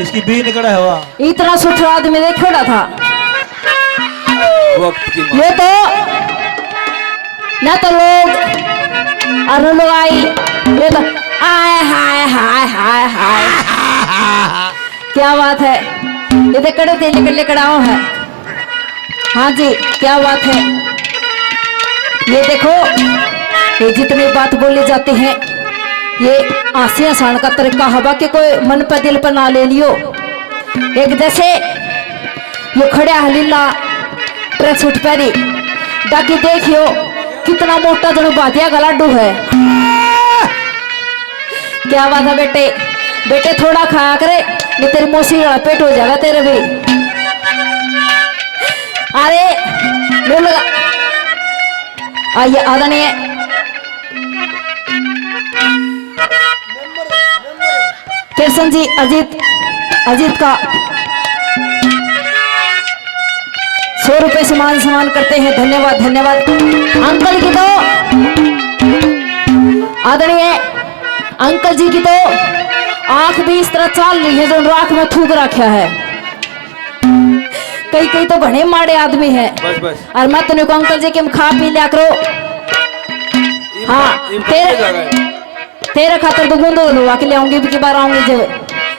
इसकी बी निकला है हुआ इतना सुठा आदमी देखा था वक्त की ये तो ना तो लोग और लोग आई ये तो आय हाय हाय हाय हाय क्या बात है ये तो कड़े तेल निकल कड़ाओ है। हाँ जी क्या बात है। ये देखो ये जितनी बात बोली जाती है ये आंसी आसान का तरीका हवा के कोई मन पर दिल पर ना ले लियो। एक जैसे ये खड़ा हलीला ट्रैक सूट पहनी ताकि देखियो कितना मोटा जनो बातिया का लाडू है। क्या बात है बेटे बेटे थोड़ा खाया करे नहीं तेरी मौसी वाला पेट हो जाएगा तेरे भी। अरे बोल आइए आदरणीय कृष्ण जी अजीत अजीत का 100 रुपए से मान सम्मान करते हैं। धन्यवाद धन्यवाद। अंकल की तो आदरणीय अंकल जी की तो आंख भी इस तरह चाल रही है जो आंख में थूक रखा है। कई कई तो घने माड़े आदमी है। बस बस और मैं तुमने को अंकल जी के खा पी लिया करो। हाँ तेरे खातर तो गुंदो लुआ के ले आऊंगी की बार आऊंगी जब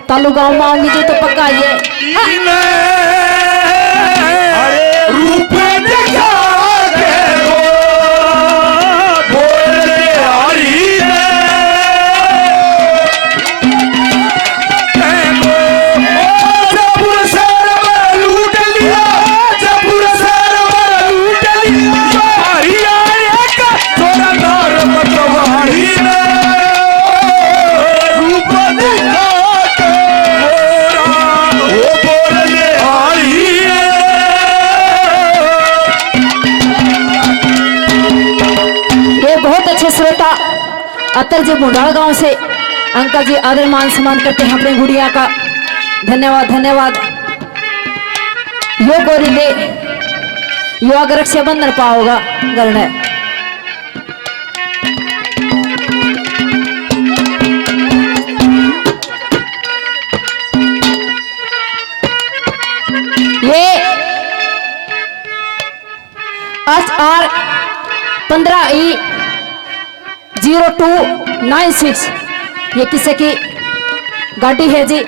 तालू गाँव में आऊंगी जो तो पक्का ये श्रोता अतर जी मुंडाल गांव से अंकल जी आदर मान सम्मान करते हैं अपने गुड़िया का। धन्यवाद धन्यवाद। यो गोरी दे यो अगर रक्षा बंधन पाओगा गरण है। ये HR 15E0296 ये किसे की गाड़ी है जी।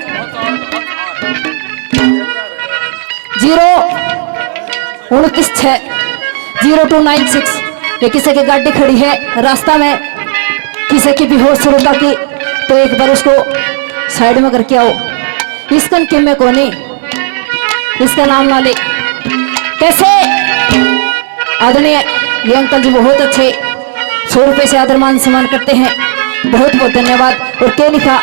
029600296 ये किसे की गाड़ी खड़ी है रास्ता में किसे की भी हो श्रोता की तो एक बार उसको साइड में करके आओ। इसका किम को नहीं इसका नाम ना ले। कैसे आदरणीय ये अंकल जी बहुत अच्छे 100 रुपए से आदर मान सम्मान करते हैं। बहुत बहुत धन्यवाद। और क्या लिखा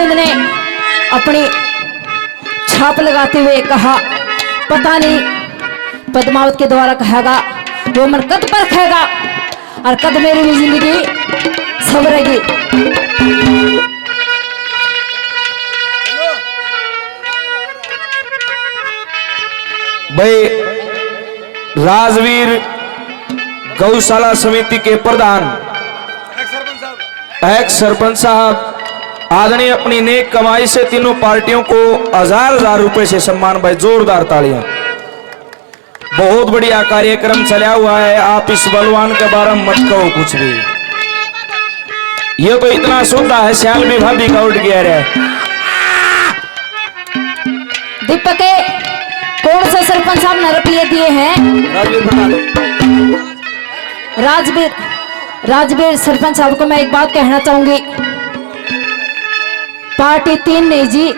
प्रेमचंद ने अपनी छाप लगाते हुए कहा, पता नहीं पद्मावत के द्वारा कहेगा वो मन कद पर खाएगा और कद मेरी भी जिंदगी संवरेगी। भाई राजवीर गौशाला समिति के प्रधान एक्स सरपंच साहब आदरणीय अपनी नेक कमाई से तीनों पार्टियों को हजार रुपए से सम्मान। भाई जोरदार तालियां। बहुत बढ़िया कार्यक्रम चला हुआ है। आप इस बलवान के बारे में मत कहो कुछ भी, ये तो इतना सुंदर है। श्याल में भाभी का उठ गया रे। दीपक कौन सा सरपंच साहब ने रुपये दिए हैं? राजवीर सरपंच साहब को मैं एक बात कहना चाहूंगी, पार्टी 3 नहीं जी,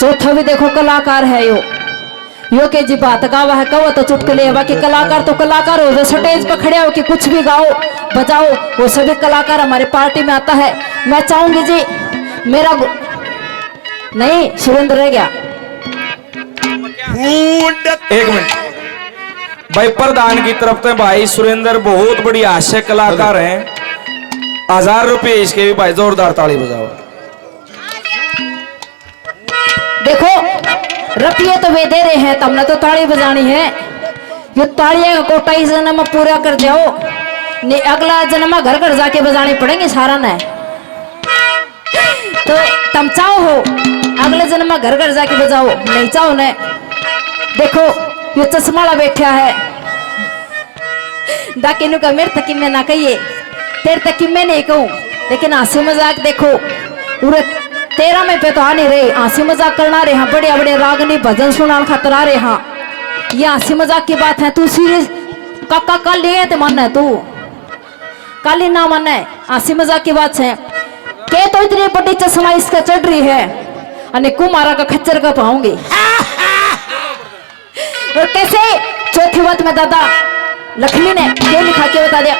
चौथा भी देखो कलाकार है यो के जी बात गावा है कहो तो चुटकुले है। बाकी कलाकार तो कलाकार हो, जो स्टेज पर खड़े हो कि कुछ भी गाओ बजाओ, वो सभी कलाकार हमारे पार्टी में आता है। मैं चाहूंगी जी मेरा नहीं सुरेंद्र रह गया। एक मिनट भाई, प्रधान की तरफ से भाई सुरेंद्र बहुत बड़ी हास्य कलाकार हैं। 1000 रुपये इसके भी भाई जोरदार ताली बजाओ। देखो रुपये तो वे दे रहे हैं, तुमने तो ताली बजानी है। ये तालियां का कोटा इस जन्म में पूरा कर जाओ, नहीं अगला जन्म में घर घर जाके बजानी पड़ेंगे सारा ने। तो तुम चाहो हो अगले जन्म में घर घर जाके बजाओ, नहीं चाहो ने। देखो ये चश्मा बैठा है, डाकिनु का मेरे तक मैं ना कहिए, तेरे तक मैं नहीं कहूं, लेकिन हंसी मजाक देखो पूरे 13 में पे तो आ नहीं रहे, हंसी मजाक करना रहे हाँ, बड़े बड़े रागनी भजन सुनाने खातर आ रहे हाँ। ये हंसी मजाक की बात है, तू सीरियस काका कल ले तो मानना है, तू कल ही ना मानना है, हंसी मजाक की बात है। के तो इतनी बड़ी चश्मा इसका चढ़ रही है, अने कुमारा का खच्चर का पाऊंगी। और कैसे चौथी बात में दादा लक्ष्मी ने क्यों लिखा के बता दिया।